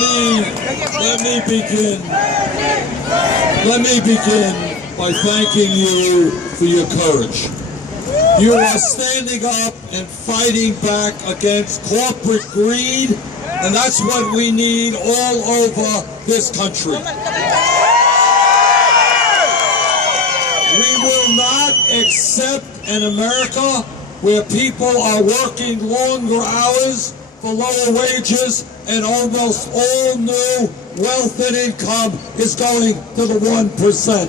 Let me begin by thanking you for your courage. You are standing up and fighting back against corporate greed, and that's what we need all over this country. We will not accept an America where people are working longer hours for lower wages, and almost all new wealth and income is going to the 1%.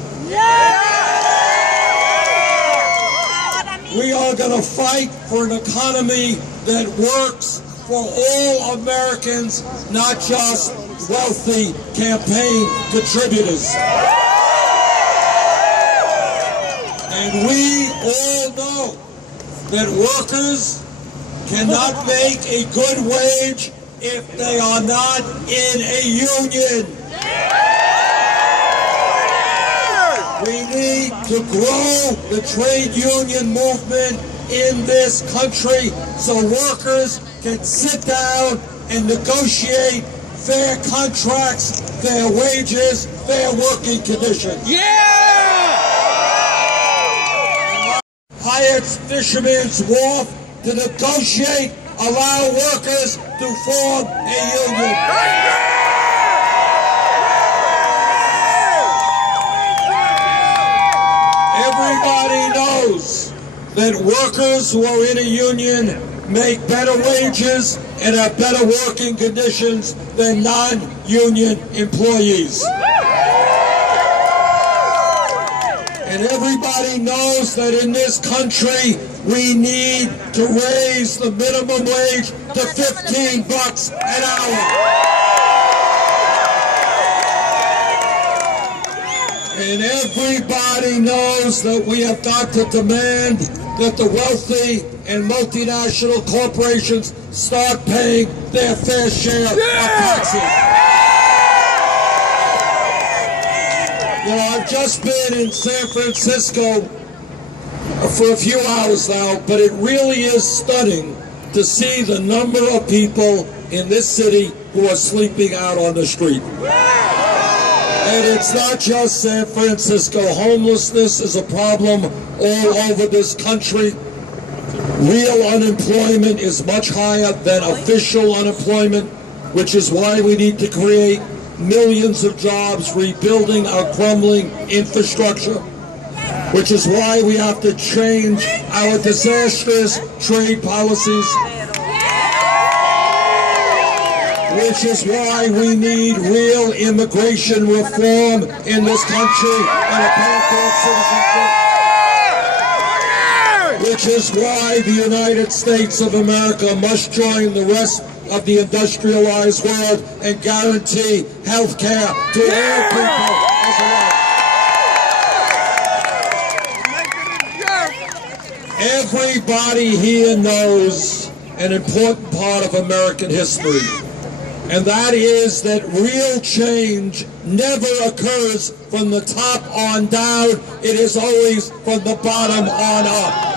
We are going to fight for an economy that works for all Americans, not just wealthy campaign contributors. And we all know that workers cannot make a good wage if they are not in a union. We need to grow the trade union movement in this country so workers can sit down and negotiate fair contracts, fair wages, fair working conditions. Hyatt's Fisherman's Wharf to negotiate, allow workers to form a union. Everybody knows that workers who are in a union make better wages and have better working conditions than non-union employees. And everybody knows that in this country, we need to raise the minimum wage to $15 an hour. And everybody knows that we have got to demand that the wealthy and multinational corporations start paying their fair share of taxes. You know, I've just been in San Francisco for a few hours now, but it really is stunning to see the number of people in this city who are sleeping out on the street. And it's not just San Francisco. Homelessness is a problem all over this country. Real unemployment is much higher than official unemployment, which is why we need to create millions of jobs rebuilding our crumbling infrastructure, which is why we have to change our disastrous trade policies, which is why we need real immigration reform in this country and a path toward citizenship, which is why the United States of America must join the rest of the industrialized world and guarantee health care to all people as well. Everybody here knows an important part of American history, and that is that real change never occurs from the top on down. It is always from the bottom on up.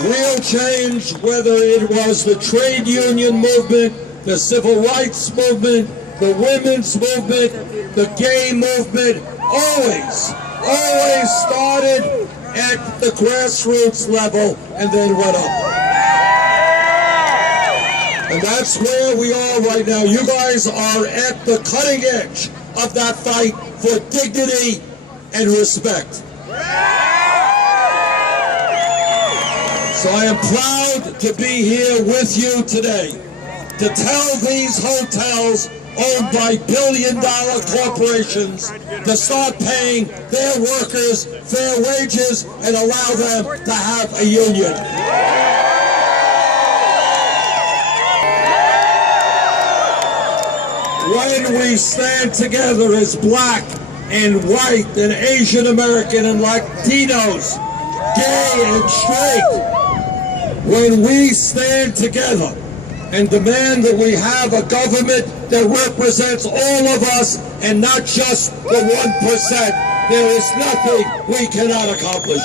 Real change, whether it was the trade union movement, the civil rights movement, the women's movement, the gay movement, always started at the grassroots level and then went up. And that's where we are right now. You guys are at the cutting edge of that fight for dignity and respect. So I am proud to be here with you today to tell these hotels owned by billion-dollar corporations to start paying their workers fair wages and allow them to have a union. When we stand together as black and white and Asian American and Latinos, gay and straight, when we stand together and demand that we have a government that represents all of us and not just the 1%, there is nothing we cannot accomplish.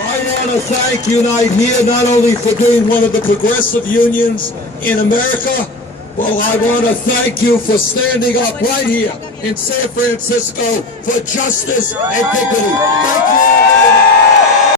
I want to thank Unite here not only for being one of the progressive unions in America, but I want to thank you for standing up right here in San Francisco for justice and dignity. Thank you all very much.